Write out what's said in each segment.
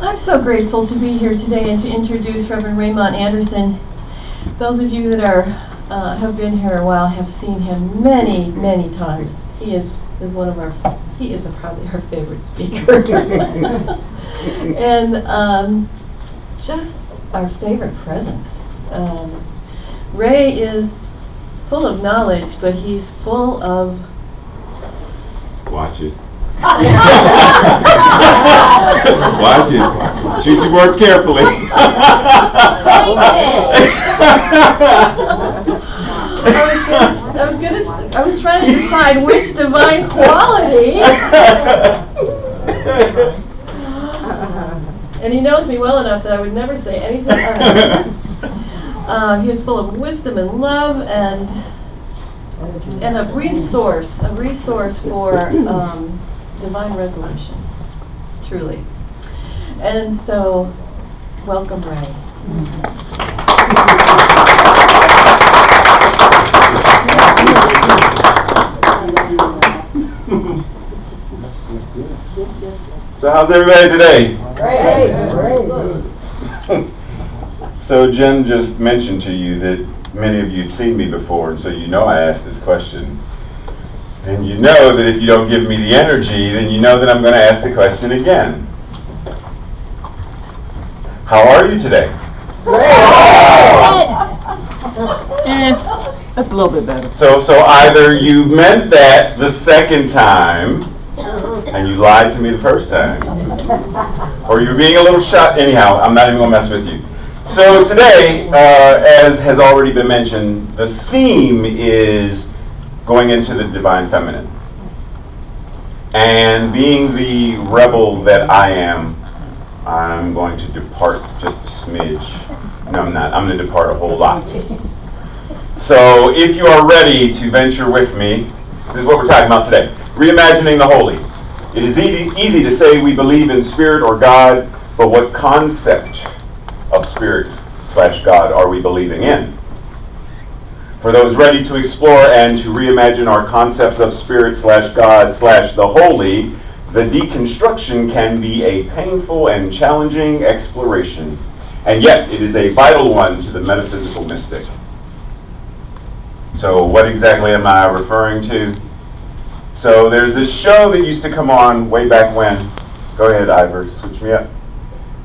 I'm so grateful to be here today and to introduce Reverend Raymont Anderson. Those of you that have been here a while have seen him many, many times. He is probably our favorite speaker. And just our favorite presence. Ray is full of knowledge, but he's full of... Watch it. Watch it. Choose your words carefully. I was trying to decide which divine quality. And he knows me well enough that I would never say anything else. He is full of wisdom and love and a resource for divine resolution, truly. And so, welcome, Ray. So how's everybody today? Great. So Jen just mentioned to you that many of you have seen me before, and so you know I asked this question. And you know that if you don't give me the energy, then you know that I'm going to ask the question again. How are you today? That's a little bit better. So either you meant that the second time, and you lied to me the first time, or you're being a little shy. Anyhow, I'm not even going to mess with you. So today, as has already been mentioned, the theme is going into the divine feminine. And being the rebel that I am, I'm going to depart just a smidge. No, I'm not. I'm going to depart a whole lot. So if you are ready to venture with me, this is what we're talking about today. Reimagining the holy. It is easy to say we believe in spirit or God, but what concept of spirit/God are we believing in? For those ready to explore and to reimagine our concepts of spirit/God/the holy, the deconstruction can be a painful and challenging exploration, and yet it is a vital one to the metaphysical mystic. So what exactly am I referring to? So there's this show that used to come on way back when. Go ahead, Ivor, switch me up.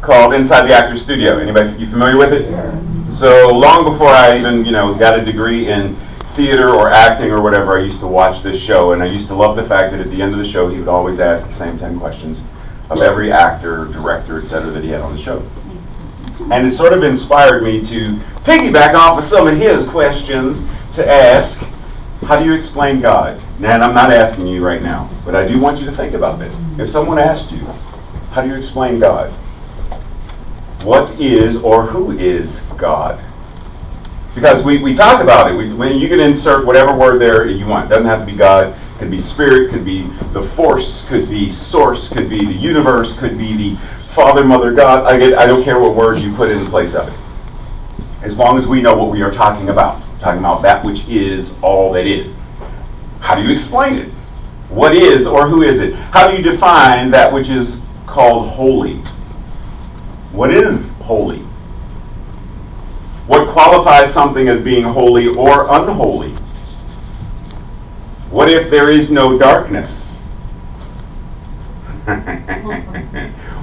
Called Inside the Actor's Studio. Anybody, you familiar with it? Yeah. So long before I even, got a degree in theater or acting or whatever, I used to watch this show, and I used to love the fact that at the end of the show, he would always ask the same 10 questions of every actor, director, etc. that he had on the show. And it sort of inspired me to piggyback off of some of his questions to ask, how do you explain God? And I'm not asking you right now, but I do want you to think about this. If someone asked you, how do you explain God? What is or who is God? Because we talk about it. When you can insert whatever word there you want. It doesn't have to be God. It could be spirit, could be the force, could be source, could be the universe, could be the Father, Mother, God. I don't care what word you put in place of it. As long as we know what we are talking about. Talking about that which is all that is. How do you explain it? What is or who is it? How do you define that which is called holy? What is holy? What qualifies something as being holy or unholy? What if there is no darkness?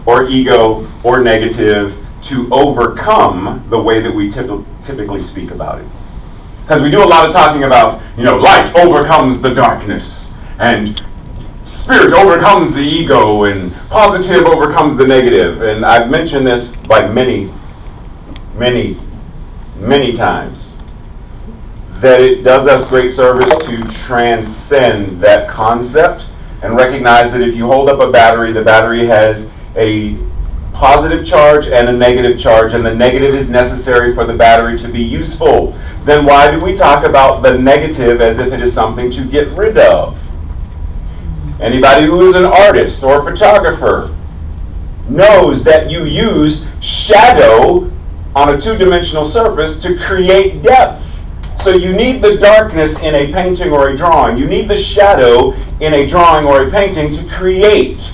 Or ego or negative to overcome the way that we typically speak about it. Because we do a lot of talking about, light overcomes the darkness, and spirit overcomes the ego, and positive overcomes the negative. And I've mentioned this like many, many, many times, that it does us great service to transcend that concept and recognize that if you hold up a battery, the battery has a positive charge and a negative charge, and the negative is necessary for the battery to be useful. Then why do we talk about the negative as if it is something to get rid of? Anybody who is an artist or photographer knows that you use shadow on a two-dimensional surface to create depth. So you need the darkness in a painting or a drawing. You need the shadow in a drawing or a painting to create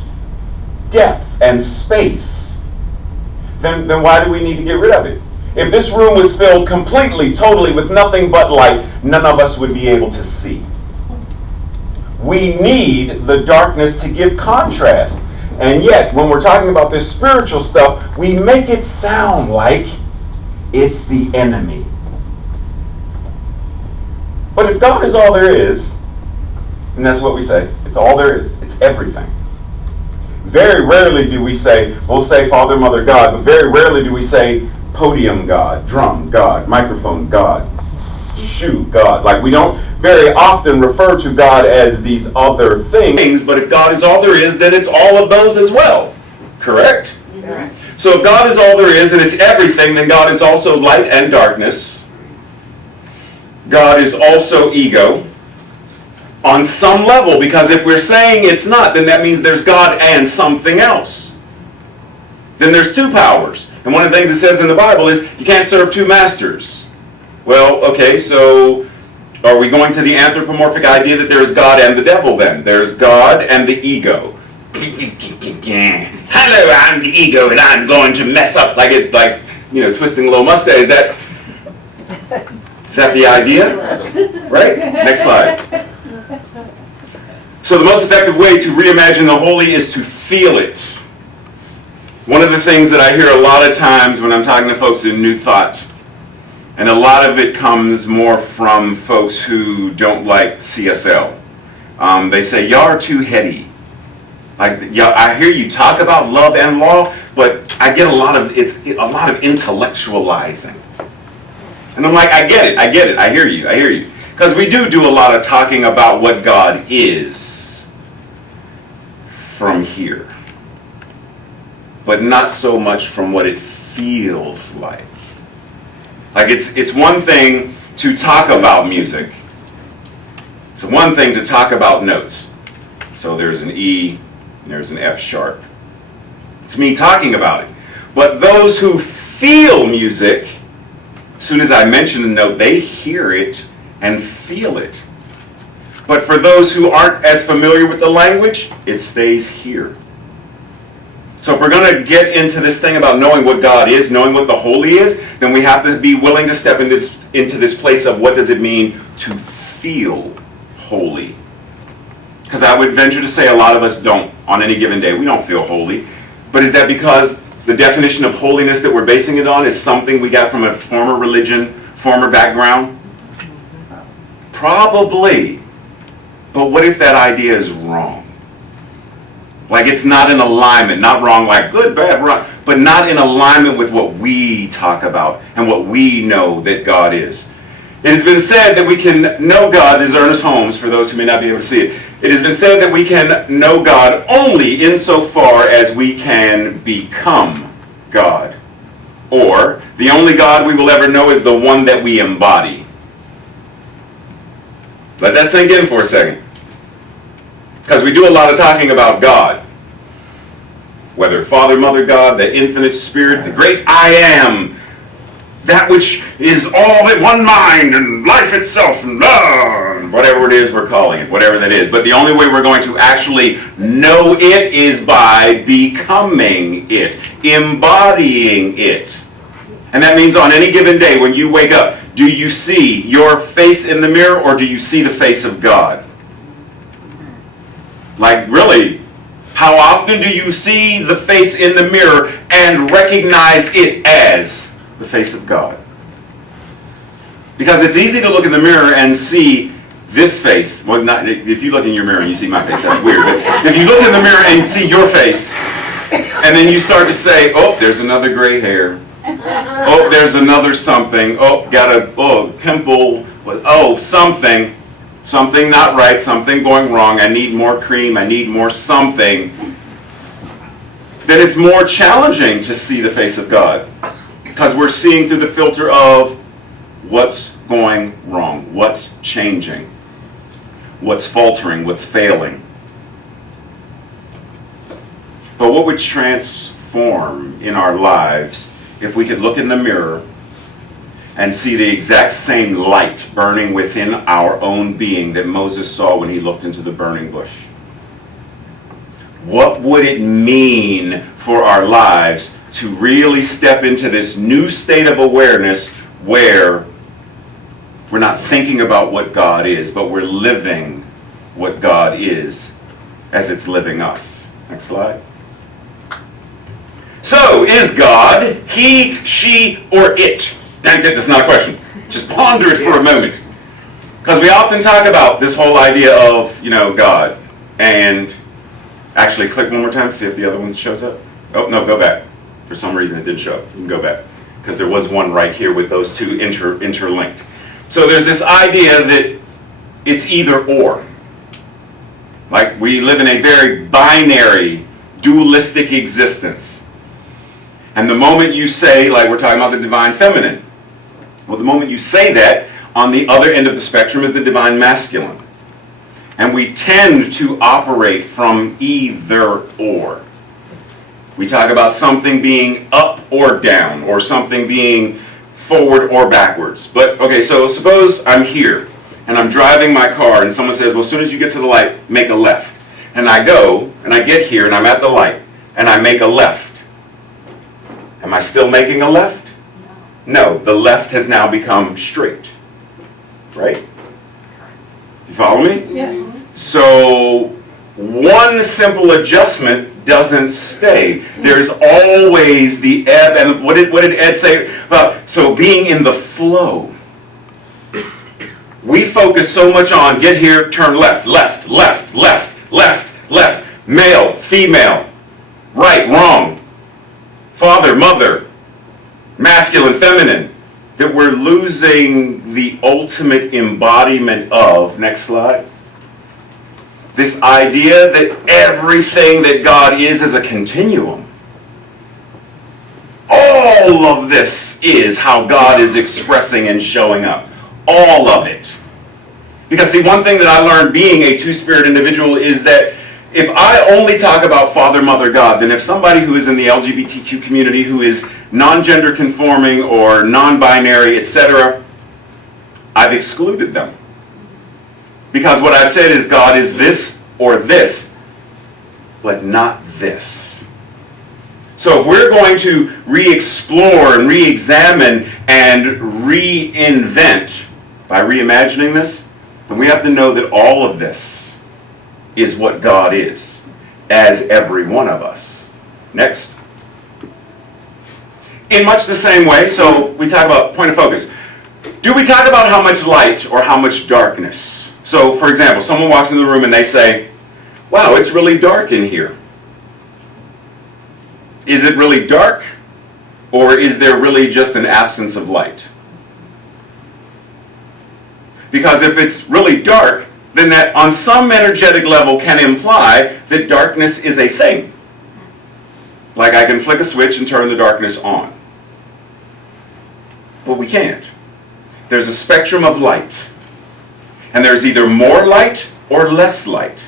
depth and space. then why do we need to get rid of it? If this room was filled completely, totally with nothing but light, none of us would be able to see. We need the darkness to give contrast. And yet, when we're talking about this spiritual stuff, we make it sound like it's the enemy. But if God is all there is, and that's what we say, it's all there is, it's everything. Very rarely do we say, we'll say Father, Mother, God, but very rarely do we say podium God, drum God, microphone God, shoe God. Like, we don't very often refer to God as these other things, but if God is all there is, then it's all of those as well. Correct? Yes. So if God is all there is and it's everything, then God is also light and darkness. God is also ego on some level, because if we're saying it's not, then that means there's God and something else. Then there's two powers. And one of the things it says in the Bible is you can't serve two masters. Well, okay, so are we going to the anthropomorphic idea that there is God and the devil then? There's God and the ego. Hello, I'm the ego and I'm going to mess up twisting a little mustache. Is that the idea? Right? Next slide. So the most effective way to reimagine the holy is to feel it. One of the things that I hear a lot of times when I'm talking to folks in New Thought, and a lot of it comes more from folks who don't like CSL. They say, y'all are too heady. I hear you talk about love and law, but I get a lot of intellectualizing. And I'm like, I get it, I hear you. Because we do a lot of talking about what God is from here, but not so much from what it feels like. Like, it's one thing to talk about music. It's one thing to talk about notes. So there's an E and there's an F sharp. It's me talking about it. But those who feel music, as soon as I mention a note, they hear it and feel it. But for those who aren't as familiar with the language, it stays here. So if we're going to get into this thing about knowing what God is, knowing what the holy is, then we have to be willing to step into this place of what does it mean to feel holy. Because I would venture to say a lot of us don't on any given day. We don't feel holy. But is that because the definition of holiness that we're basing it on is something we got from a former religion, former background? Probably. But what if that idea is wrong? Like, it's not in alignment, not wrong, like good, bad, wrong, but not in alignment with what we talk about and what we know that God is. It has been said that we can know God, this is Ernest Holmes, for those who may not be able to see it. It has been said that we can know God only insofar as we can become God. Or, the only God we will ever know is the one that we embody. Let that sink in for a second. Because we do a lot of talking about God. Whether Father, Mother, God, the infinite spirit, the great I am, that which is all in one mind and life itself and whatever it is we're calling it, whatever that is. But the only way we're going to actually know it is by becoming it, embodying it. And that means on any given day when you wake up, do you see your face in the mirror or do you see the face of God? Like, really, how often do you see the face in the mirror and recognize it as the face of God? Because it's easy to look in the mirror and see this face. Well, not if you look in your mirror and you see my face, that's weird. But if you look in the mirror and see your face, and then you start to say, oh, there's another gray hair. Oh, there's another something. Oh, got a pimple. Oh, something. Something not right, something going wrong, I need more cream, I need more something, then it's more challenging to see the face of God. Because we're seeing through the filter of what's going wrong, what's changing, what's faltering, what's failing. But what would transform in our lives if we could look in the mirror and see the exact same light burning within our own being that Moses saw when he looked into the burning bush? What would it mean for our lives to really step into this new state of awareness where we're not thinking about what God is, but we're living what God is as it's living us? Next slide. So, is God he, she, or it? That's not a question. Just ponder it for a moment. Because we often talk about this whole idea of, God. And actually, click one more time to see if the other one shows up. Oh, no, go back. For some reason, it didn't show up. You can go back. Because there was one right here with those two interlinked. So there's this idea that it's either or. Like, we live in a very binary, dualistic existence. And the moment you say, like we're talking about the divine feminine, well, the moment you say that, on the other end of the spectrum is the divine masculine. And we tend to operate from either or. We talk about something being up or down, or something being forward or backwards. But, okay, so suppose I'm here, and I'm driving my car, and someone says, well, as soon as you get to the light, make a left. And I go, and I get here, and I'm at the light, and I make a left. Am I still making a left? No, the left has now become straight. Right? You follow me? Yes. So, one simple adjustment doesn't stay. There's always the ebb, and what did Ed say about, so being in the flow. We focus so much on get here, turn left, left, left, left, left, left, male, female, right, wrong, father, mother, masculine, feminine, that we're losing the ultimate embodiment of, next slide, this idea that everything that God is a continuum. All of this is how God is expressing and showing up. All of it. Because see, one thing that I learned being a two-spirit individual is that if I only talk about Father, Mother, God, then if somebody who is in the LGBTQ community who is non-gender conforming or non-binary, etc., I've excluded them. Because what I've said is God is this or this, but not this. So if we're going to re-explore and re-examine and reinvent by reimagining this, then we have to know that all of this is what God is, as every one of us. Next. In much the same way, so we talk about point of focus. Do we talk about how much light or how much darkness? So, for example, someone walks in the room and they say, wow, it's really dark in here. Is it really dark? Or is there really just an absence of light? Because if it's really dark, then that on some energetic level can imply that darkness is a thing. Like I can flick a switch and turn the darkness on. But we can't. There's a spectrum of light. And there's either more light or less light.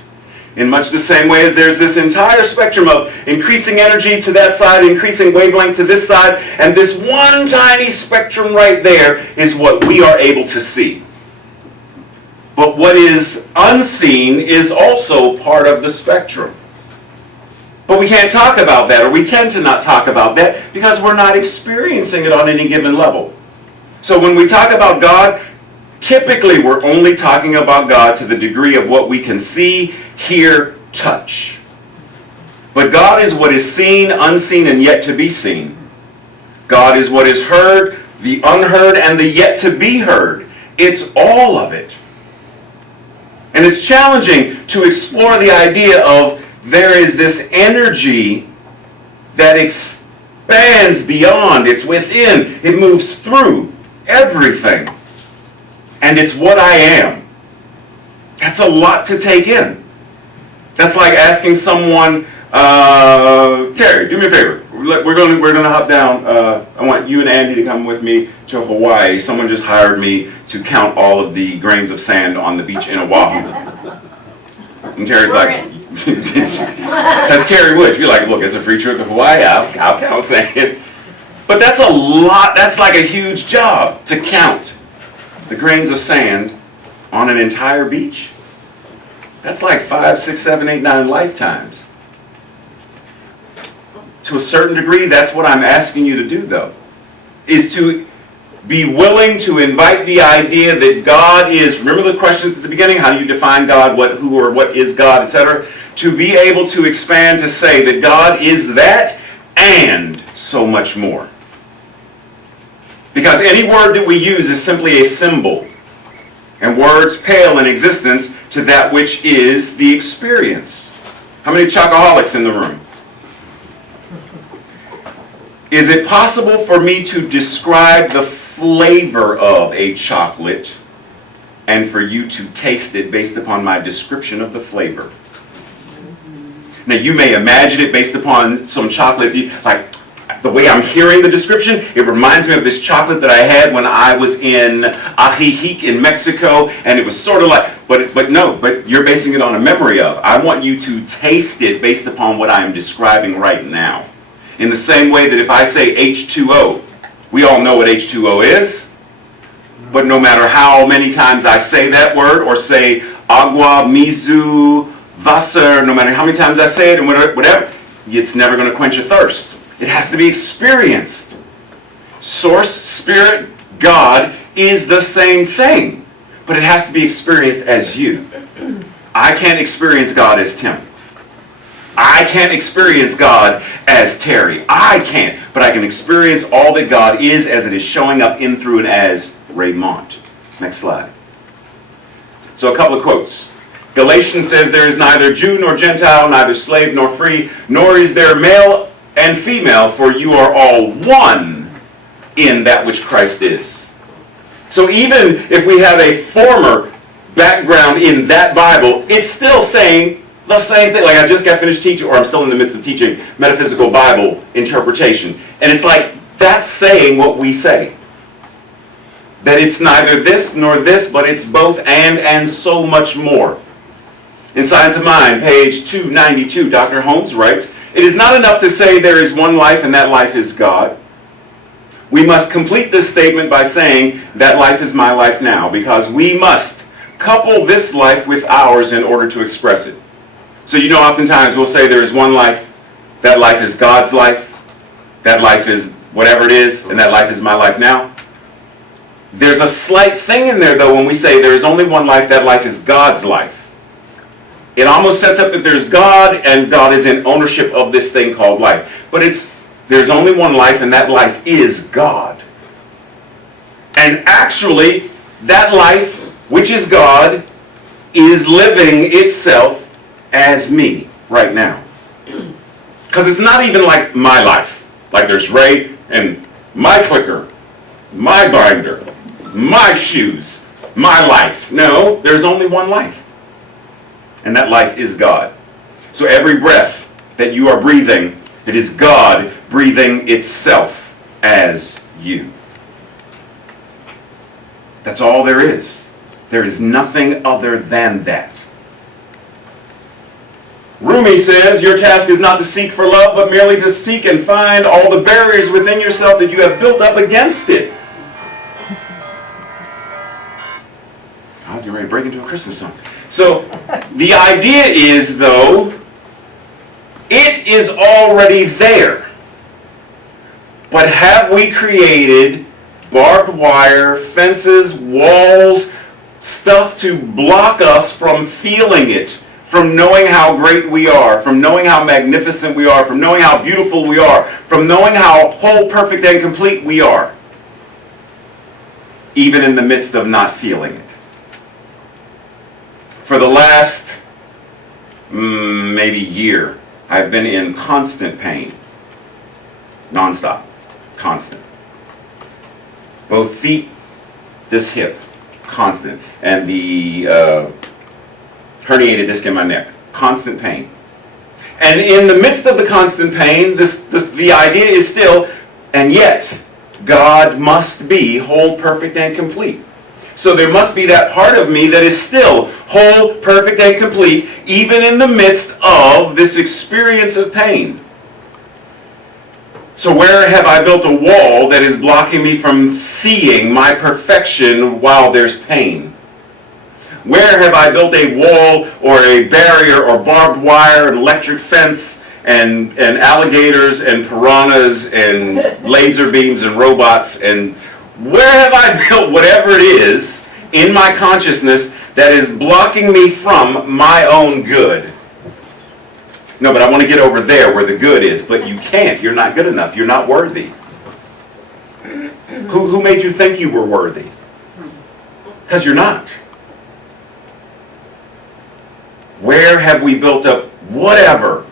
In much the same way as there's this entire spectrum of increasing energy to that side, increasing wavelength to this side, and this one tiny spectrum right there is what we are able to see. But what is unseen is also part of the spectrum. But we can't talk about that, or we tend to not talk about that, because we're not experiencing it on any given level. So when we talk about God, typically we're only talking about God to the degree of what we can see, hear, touch. But God is what is seen, unseen, and yet to be seen. God is what is heard, the unheard, and the yet to be heard. It's all of it. And it's challenging to explore the idea of there is this energy that expands beyond, it's within, it moves through everything. And it's what I am. That's a lot to take in. That's like asking someone, Terry, do me a favor. We're going to hop down. I want you and Andy to come with me to Hawaii. Someone just hired me to count all of the grains of sand on the beach in Oahu. And Terry's like, because Terry would. She'd be like, look, it's a free trip to Hawaii. I'll count sand. But that's a lot. That's like a huge job to count the grains of sand on an entire beach. That's like 5, 6, 7, 8, 9 lifetimes. to a certain degree, that's what I'm asking you to do, though, is to be willing to invite the idea that God is, remember the questions at the beginning, how do you define God, what, who, or what is God, etc., to be able to expand to say that God is that and so much more. Because any word that we use is simply a symbol, and words pale in existence to that which is the experience. How many chocoholics in the room? Is it possible for me to describe the flavor of a chocolate and for you to taste it based upon my description of the flavor? Now, you may imagine it based upon some chocolate, like the way I'm hearing the description, it reminds me of this chocolate that I had when I was in Ajijic in Mexico, and it was sort of like, but you're basing it on a memory of. I want you to taste it based upon what I am describing right now. In the same way that if I say H2O, we all know what H2O is, but no matter how many times I say that word, or say agua, mizu, Wasser, no matter how many times I say it and whatever, it's never going to quench your thirst. It has to be experienced. Source, Spirit, God is the same thing, but it has to be experienced as you. I can't experience God as Tim. I can't experience God as Terry. I can't, but I can experience all that God is as it is showing up in, through, and as Raymont. Next slide. So a couple of quotes. Galatians says there is neither Jew nor Gentile, neither slave nor free, nor is there male and female, for you are all one in that which Christ is. So even if we have a former background in that Bible, it's still saying the same thing. Like I just got finished teaching, or I'm still in the midst of teaching Metaphysical Bible interpretation. And it's like, that's saying what we say. That it's neither this nor this, but it's both and so much more. In Science of Mind, page 292, Dr. Holmes writes, "It is not enough to say there is one life and that life is God. We must complete this statement by saying that life is my life now, because we must couple this life with ours in order to express it." So you know, oftentimes we'll say there is one life, that life is God's life, that life is whatever it is, and that life is my life now. There's a slight thing in there, though, when we say there is only one life, that life is God's life. It almost sets up that there's God, and God is in ownership of this thing called life. But there's only one life, and that life is God. And actually, that life, which is God, is living itself as me right now. Because it's not even like my life. Like there's Ray and my clicker, my binder, my shoes, my life. No, there's only one life. And that life is God. So every breath that you are breathing, it is God breathing itself as you. That's all there is. There is nothing other than that. Rumi says, your task is not to seek for love, but merely to seek and find all the barriers within yourself that you have built up against it. I was getting ready to break into a Christmas song. So the idea is, though, it is already there. But have we created barbed wire, fences, walls, stuff to block us from feeling it, from knowing how great we are, from knowing how magnificent we are, from knowing how beautiful we are, from knowing how whole, perfect, and complete we are, even in the midst of not feeling it? For the last maybe year, I've been in constant pain. Nonstop. Constant. Both feet, this hip, constant. And the herniated disc in my neck. Constant pain. And in the midst of the constant pain, the idea is still, and yet, God must be whole, perfect, and complete. So there must be that part of me that is still whole, perfect, and complete, even in the midst of this experience of pain. So where have I built a wall that is blocking me from seeing my perfection while there's pain? Where have I built a wall or a barrier or barbed wire, an electric fence, and alligators and piranhas and laser beams and robots, and where have I built whatever it is in my consciousness that is blocking me from my own good? No, but I want to get over there where the good is, but you can't. You're not good enough. You're not worthy. Who made you think you were worthy? Because you're not. Where have we built up whatever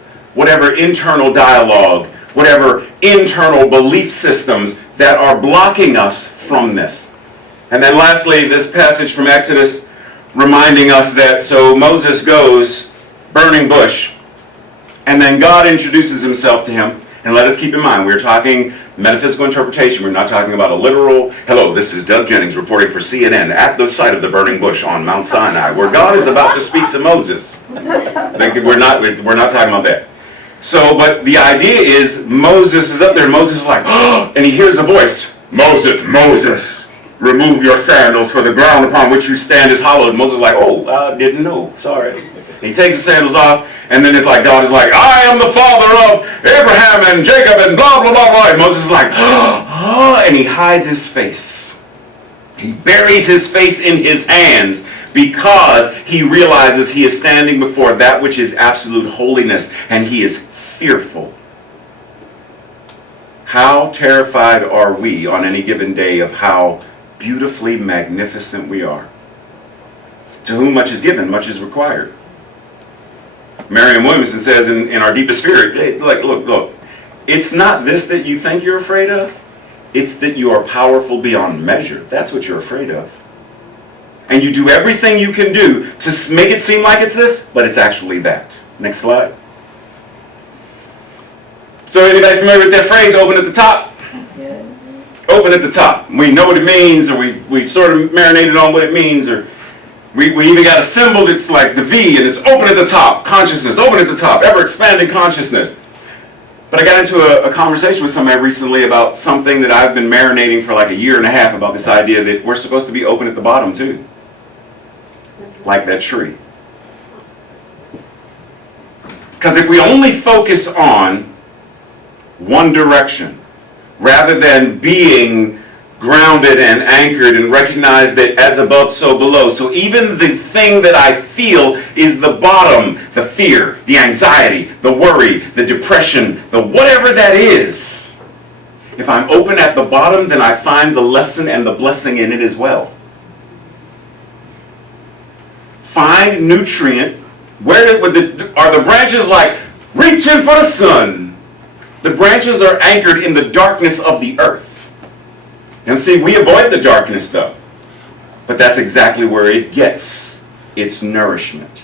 internal dialogue, whatever internal belief systems that are blocking us from this? And then lastly, this passage from Exodus reminding us that, so Moses goes, burning bush, and then God introduces himself to him. And let us keep in mind, we're talking metaphysical interpretation. We're not talking about a literal, hello, this is Doug Jennings reporting for CNN at the site of the burning bush on Mount Sinai, where God is about to speak to Moses. We're not talking about that. So, but the idea is Moses is up there, and Moses is like, oh, and he hears a voice, Moses, Moses, remove your sandals, for the ground upon which you stand is hallowed. And Moses is like, oh, I didn't know, sorry. And he takes the sandals off, and then it's like God is like, I am the father of Abraham and Jacob and blah, blah, blah, blah. And Moses is like, oh, and he hides his face. He buries his face in his hands because he realizes he is standing before that which is absolute holiness, and he is fearful. How terrified are we on any given day of how beautifully magnificent we are? To whom much is given, much is required. Marianne Williamson says in Our Deepest Fear, hey, look, it's not this that you think you're afraid of. It's that you are powerful beyond measure. That's what you're afraid of. And you do everything you can do to make it seem like it's this, but it's actually that. Next slide. So anybody familiar with that phrase, open at the top? Yeah. Open at the top. We know what it means, or we've sort of marinated on what it means, or we even got a symbol that's like the V, and it's open at the top, consciousness, open at the top, ever-expanding consciousness. But I got into a conversation with somebody recently about something that I've been marinating for like a year and a half, about this idea that we're supposed to be open at the bottom too. Like that tree. Because if we only focus on one direction, rather than being grounded and anchored and recognize that as above, so below. So even the thing that I feel is the bottom, the fear, the anxiety, the worry, the depression, the whatever that is. If I'm open at the bottom, then I find the lesson and the blessing in it as well. Find nutrient. Where are the branches like, reach in for the sun? The branches are anchored in the darkness of the earth. And see, we avoid the darkness though. But that's exactly where it gets its nourishment.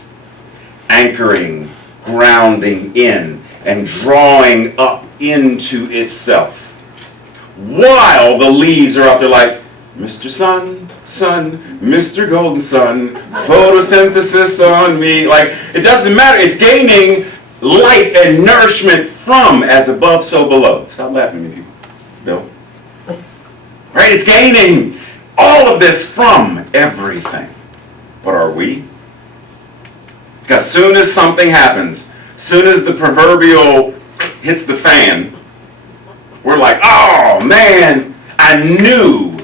Anchoring, grounding in, and drawing up into itself. While the leaves are out there like, Mr. Sun, Sun, Mr. Golden Sun, photosynthesis on me. Like, it doesn't matter. It's gaining light and nourishment from as above, so below. Stop laughing at me, people. Bill. Right? It's gaining all of this from everything. But are we? Because soon as something happens, soon as the proverbial hits the fan, we're like, oh man, I knew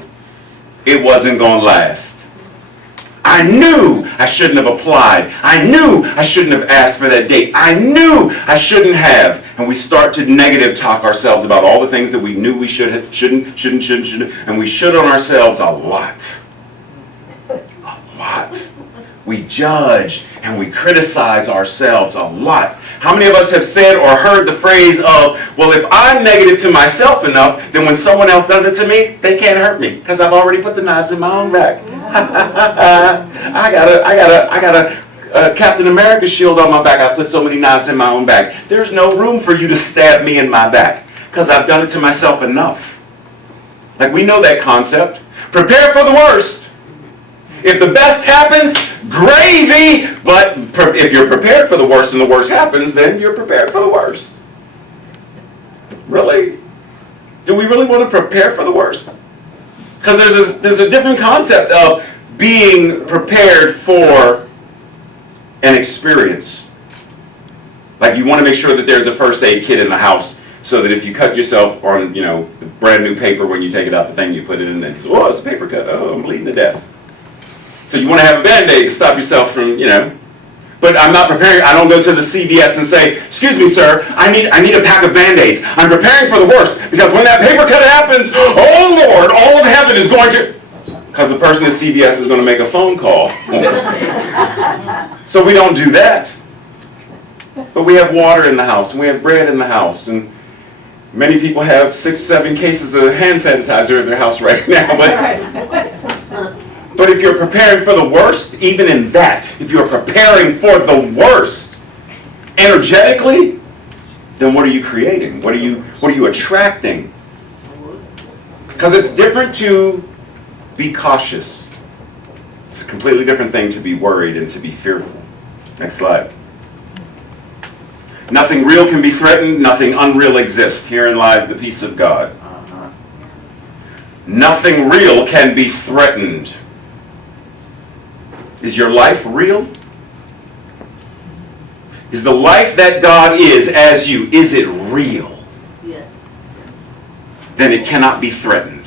it wasn't going to last. I knew I shouldn't have applied. I knew I shouldn't have asked for that date. I knew I shouldn't have. And we start to negative talk ourselves about all the things that we knew we shouldn't, and we should on ourselves a lot. A lot. We judge and we criticize ourselves a lot. How many of us have said or heard the phrase of, well, if I'm negative to myself enough, then when someone else does it to me, they can't hurt me because I've already put the knives in my own back. I got a Captain America shield on my back. I put so many knives in my own back. There's no room for you to stab me in my back because I've done it to myself enough. Like, we know that concept. Prepare for the worst. If the best happens, gravy. But if you're prepared for the worst and the worst happens, then you're prepared for the worst. Really? Do we really want to prepare for the worst? Because there's a different concept of being prepared for an experience. Like you want to make sure that there's a first aid kit in the house so that if you cut yourself on, the brand new paper, when you take it out the thing, you put it in there. Oh, it's a paper cut. Oh, I'm bleeding to death. So you want to have a Band-Aid to stop yourself from, But I'm not preparing. I don't go to the CVS and say, excuse me, sir, I need a pack of Band-Aids. I'm preparing for the worst because when that paper cut happens, oh Lord, all of heaven is going to... Because the person at CVS is going to make a phone call. So we don't do that. But we have water in the house, and we have bread in the house, and many people have 6, 7 cases of hand sanitizer in their house right now. But if you're preparing for the worst, even in that, if you're preparing for the worst energetically, then what are you creating? What are you attracting? Because it's different to be cautious. It's a completely different thing to be worried and to be fearful. Next slide. Nothing real can be threatened, nothing unreal exists. Herein lies the peace of God. Nothing real can be threatened. Is your life real? Is the life that God is as you, is it real? Yeah. Then it cannot be threatened.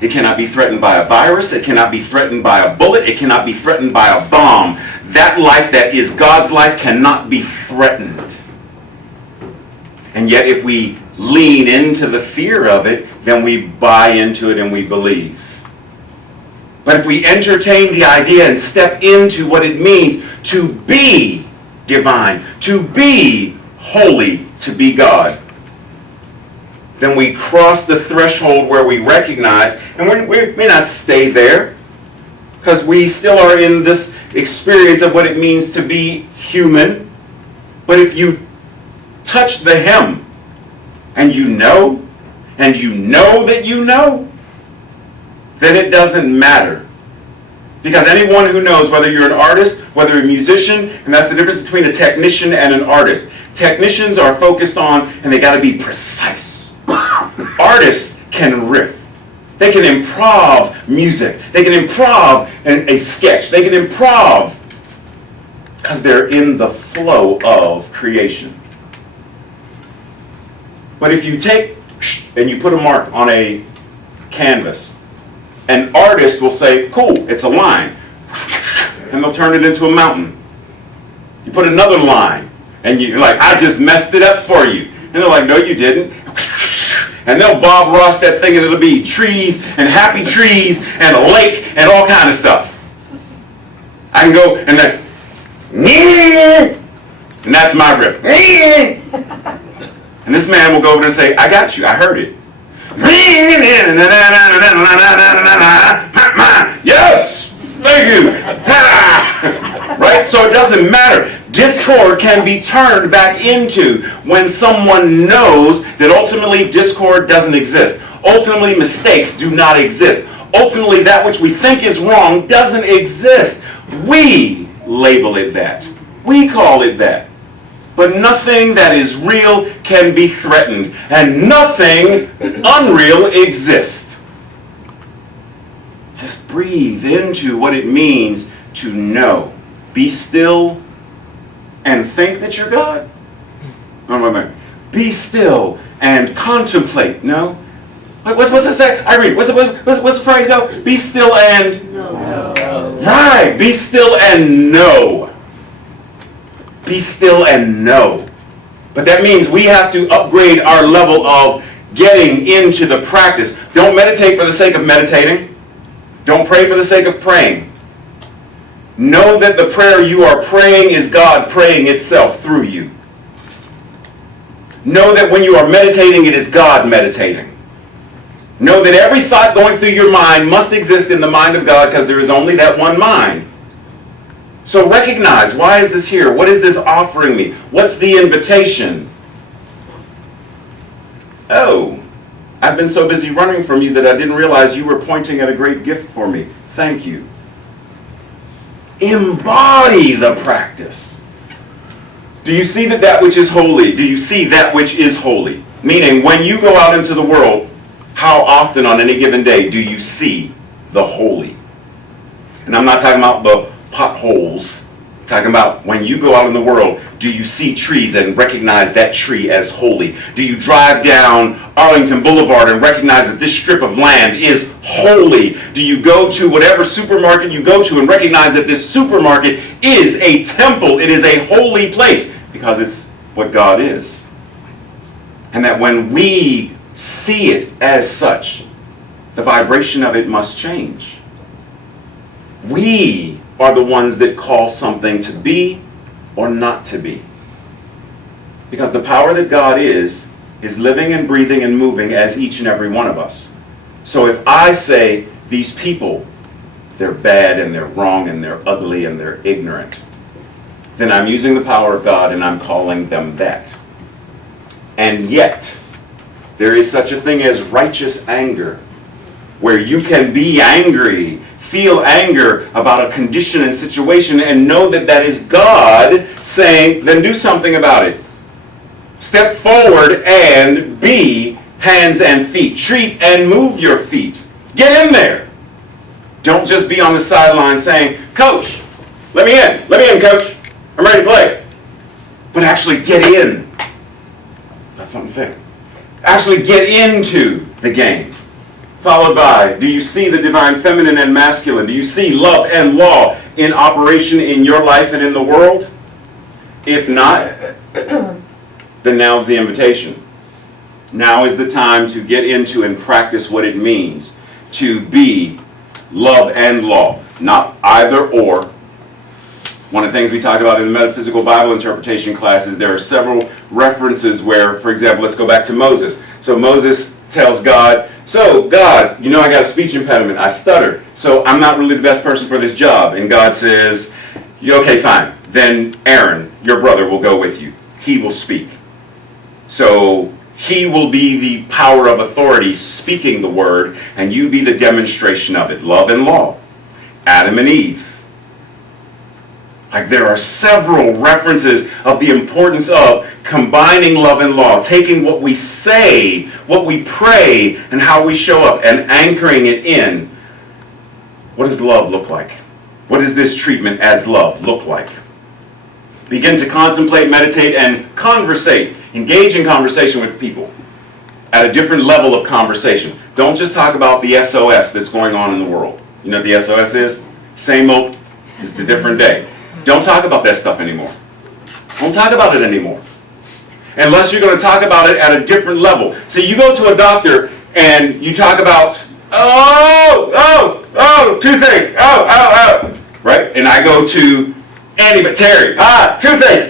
It cannot be threatened by a virus. It cannot be threatened by a bullet. It cannot be threatened by a bomb. That life that is God's life cannot be threatened. And yet if we lean into the fear of it, then we buy into it and we believe. But if we entertain the idea and step into what it means to be divine, to be holy, to be God, then we cross the threshold where we recognize, and we may not stay there, because we still are in this experience of what it means to be human. But if you touch the hem, and you know that you know, then it doesn't matter. Because anyone who knows, whether you're an artist, whether you're a musician, and that's the difference between a technician and an artist. Technicians are focused on, and they got to be precise. Artists can riff. They can improv music. They can improv a sketch. They can improv because they're in the flow of creation. But if you take and you put a mark on a canvas, an artist will say, cool, it's a line. And they'll turn it into a mountain. You put another line, and you're like, I just messed it up for you. And they're like, no, you didn't. And they'll Bob Ross that thing, and it'll be trees and happy trees and a lake and all kind of stuff. I can go and then, and that's my riff. And this man will go over and say, I got you, I heard it. Yes, thank you. Right? So it doesn't matter. Discord can be turned back into when someone knows that ultimately discord doesn't exist. Ultimately mistakes do not exist. Ultimately that which we think is wrong doesn't exist. We label it that. We call it that. But nothing that is real can be threatened, and nothing unreal exists. Just breathe into what it means to know. Be still and think that you're God. No. Be still and contemplate. No? What's it say? I read. What's the phrase go? Be still and... No. Right. Be still and know. Be still and know. But that means we have to upgrade our level of getting into the practice. Don't meditate for the sake of meditating. Don't pray for the sake of praying. Know that the prayer you are praying is God praying itself through you. Know that when you are meditating, it is God meditating. Know that every thought going through your mind must exist in the mind of God, because there is only that one mind. So recognize, why is this here? What is this offering me? What's the invitation? Oh, I've been so busy running from you that I didn't realize you were pointing at a great gift for me. Thank you. Embody the practice. Do you see that which is holy? Do you see that which is holy? Meaning, when you go out into the world, how often on any given day do you see the holy? And I'm not talking about the potholes Talking about when you go out in the world, do you see trees and recognize that tree as holy? Do you drive down Arlington Boulevard and recognize that this strip of land is holy? Do you go to whatever supermarket you go to and recognize that this supermarket is a temple? It is a holy place because it's what God is. And that when we see it as such, the vibration of it must change. We are the ones that call something to be or not to be. Because the power that God is living and breathing and moving as each and every one of us. So if I say these people, they're bad and they're wrong and they're ugly and they're ignorant, then I'm using the power of God and I'm calling them that. And yet, there is such a thing as righteous anger, where you can be angry, feel anger about a condition and situation, and know that that is God saying, then do something about it. Step forward and be hands and feet. Treat and move your feet. Get in there. Don't just be on the sideline saying, Coach, let me in. Let me in, Coach. I'm ready to play. But actually get in. That's unfair. Actually get into the game. Followed by, do you see the divine feminine and masculine? Do you see love and law in operation in your life and in the world? If not, then now's the invitation. Now is the time to get into and practice what it means to be love and law, not either or. One of the things we talked about in the Metaphysical Bible Interpretation classes, there are several references where, for example, let's go back to Moses. So Moses tells God, so God, you know I got a speech impediment, I stutter, so I'm not really the best person for this job. And God says, okay, fine, then Aaron, your brother, will go with you. He will speak. So he will be the power of authority speaking the word, and you be the demonstration of it. Love and law. Adam and Eve. Like there are several references of the importance of combining love and law, taking what we say, what we pray, and how we show up, and anchoring it in. What does love look like? What does this treatment as love look like? Begin to contemplate, meditate, and conversate. Engage in conversation with people at a different level of conversation. Don't just talk about the SOS that's going on in the world. You know what the SOS is? Same old, just a different day. Don't talk about that stuff anymore. Don't talk about it anymore. Unless you're going to talk about it at a different level. So you go to a doctor and you talk about, toothache, right? And I go to Andy, but Terry, toothache,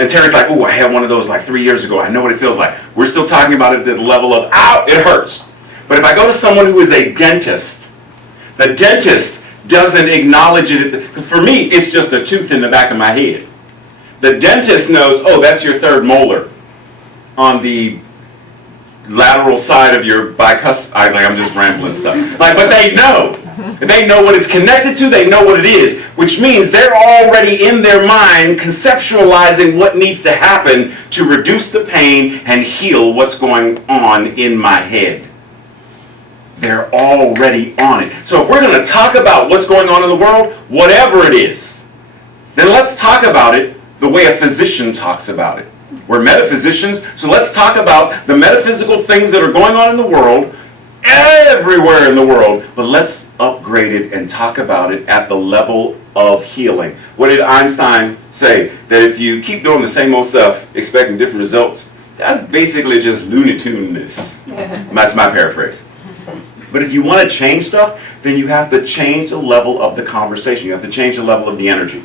And Terry's like, I had one of those like 3 years ago. I know what it feels like. We're still talking about it at the level of, it hurts. But if I go to someone who is a dentist, the dentist doesn't acknowledge it. For me, it's just a tooth in the back of my head. The dentist knows, that's your third molar on the lateral side of your bicuspid. I'm just rambling stuff. But they know. They know what it's connected to. They know what it is, which means they're already in their mind conceptualizing what needs to happen to reduce the pain and heal what's going on in my head. They're already on it. So if we're going to talk about what's going on in the world, whatever it is, then let's talk about it the way a physician talks about it. We're metaphysicians, so let's talk about the metaphysical things that are going on in the world, everywhere in the world, but let's upgrade it and talk about it at the level of healing. What did Einstein say? That if you keep doing the same old stuff, expecting different results, that's basically just Looney Tunes. That's my paraphrase. But if you want to change stuff, then you have to change the level of the conversation. You have to change the level of the energy.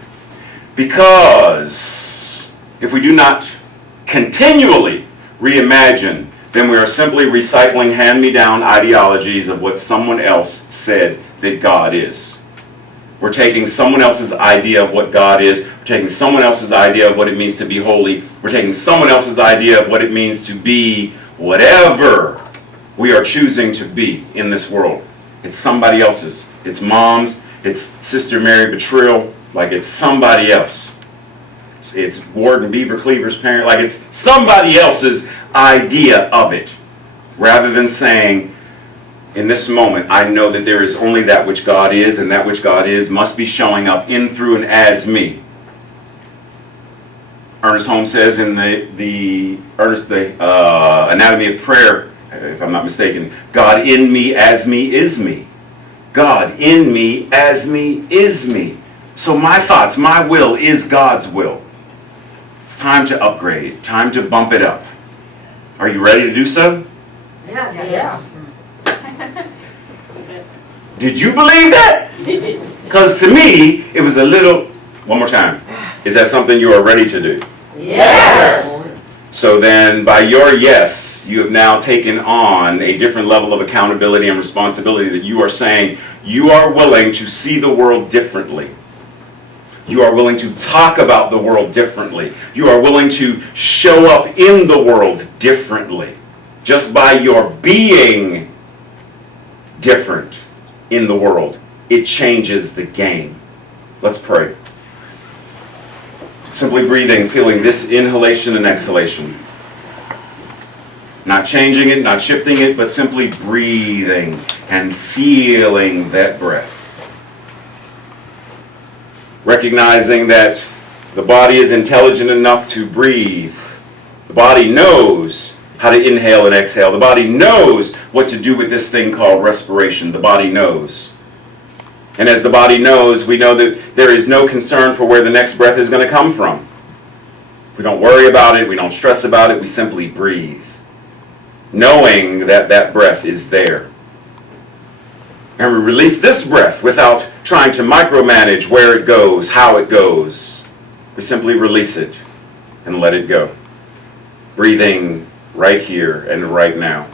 Because if we do not continually reimagine, then we are simply recycling hand-me-down ideologies of what someone else said that God is. We're taking someone else's idea of what God is. We're taking someone else's idea of what it means to be holy. We're taking someone else's idea of what it means to be whatever we are choosing to be in this world. It's somebody else's. It's Mom's. It's Sister Mary Betrayal. Like it's somebody else. It's Warden Beaver Cleaver's parent. Like it's somebody else's idea of it. Rather than saying, in this moment, I know that there is only that which God is, and that which God is must be showing up in, through, and as me. Ernest Holmes says in the Anatomy of Prayer, if I'm not mistaken, God in me, as me, is me. God in me, as me, is me. So my thoughts, my will is God's will. It's time to upgrade, time to bump it up. Are you ready to do so? Yes. Yes. Did you believe that? Because to me, it was a little... One more time. Is that something you are ready to do? Yes. So then, by your yes, you have now taken on a different level of accountability and responsibility that you are saying you are willing to see the world differently. You are willing to talk about the world differently. You are willing to show up in the world differently. Just by your being different in the world, it changes the game. Let's pray. Simply breathing, feeling this inhalation and exhalation. Not changing it, not shifting it, but simply breathing and feeling that breath. Recognizing that the body is intelligent enough to breathe. The body knows how to inhale and exhale. The body knows what to do with this thing called respiration. The body knows. And as the body knows, we know that there is no concern for where the next breath is going to come from. We don't worry about it. We don't stress about it. We simply breathe, knowing that that breath is there. And we release this breath without trying to micromanage where it goes, how it goes. We simply release it and let it go. Breathing right here and right now.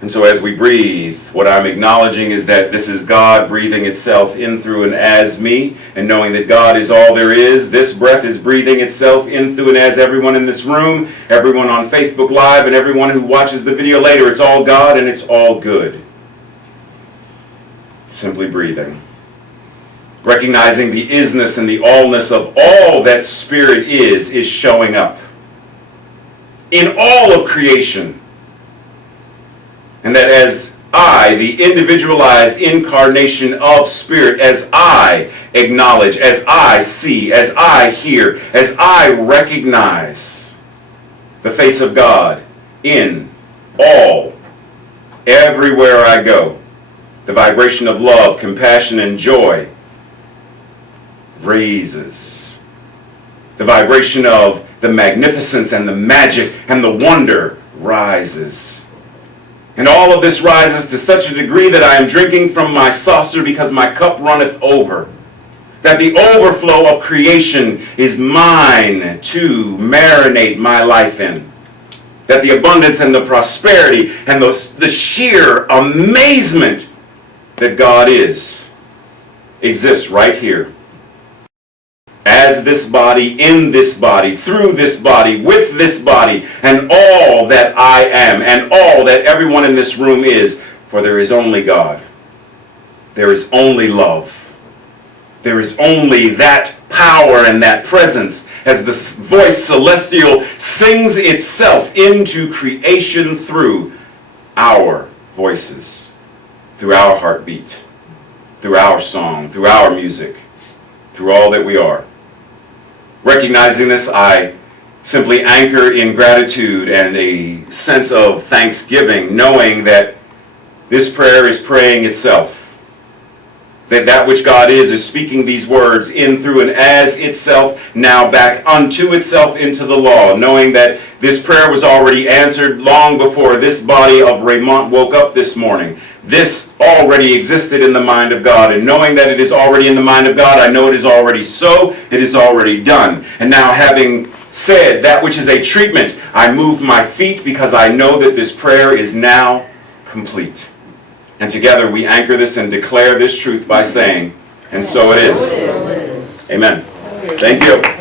And so as we breathe, what I'm acknowledging is that this is God breathing itself in, through, and as me, and knowing that God is all there is. This breath is breathing itself in, through, and as everyone in this room, everyone on Facebook Live, and everyone who watches the video later. It's all God and it's all good. Simply breathing. Recognizing the isness and the allness of all that Spirit is showing up in all of creation. And that as I, the individualized incarnation of Spirit, as I acknowledge, as I see, as I hear, as I recognize the face of God in all, everywhere I go, the vibration of love, compassion, and joy raises. The vibration of the magnificence and the magic and the wonder rises. And all of this rises to such a degree that I am drinking from my saucer because my cup runneth over. That the overflow of creation is mine to marinate my life in. That the abundance and the prosperity and the sheer amazement that God is exists right here. As this body, in this body, through this body, with this body, and all that I am, and all that everyone in this room is, for there is only God. There is only love. There is only that power and that presence as the voice celestial sings itself into creation through our voices, through our heartbeat, through our song, through our music, through all that we are. Recognizing this, I simply anchor in gratitude and a sense of thanksgiving, knowing that this prayer is praying itself. That which God is speaking these words in, through, and as itself, now back unto itself into the law, knowing that this prayer was already answered long before this body of Raymont woke up this morning. This already existed in the mind of God, and knowing that it is already in the mind of God, I know it is already so, it is already done. And now, having said that which is a treatment, I move my feet because I know that this prayer is now complete. And together we anchor this and declare this truth by saying, and so it is. Amen. Thank you.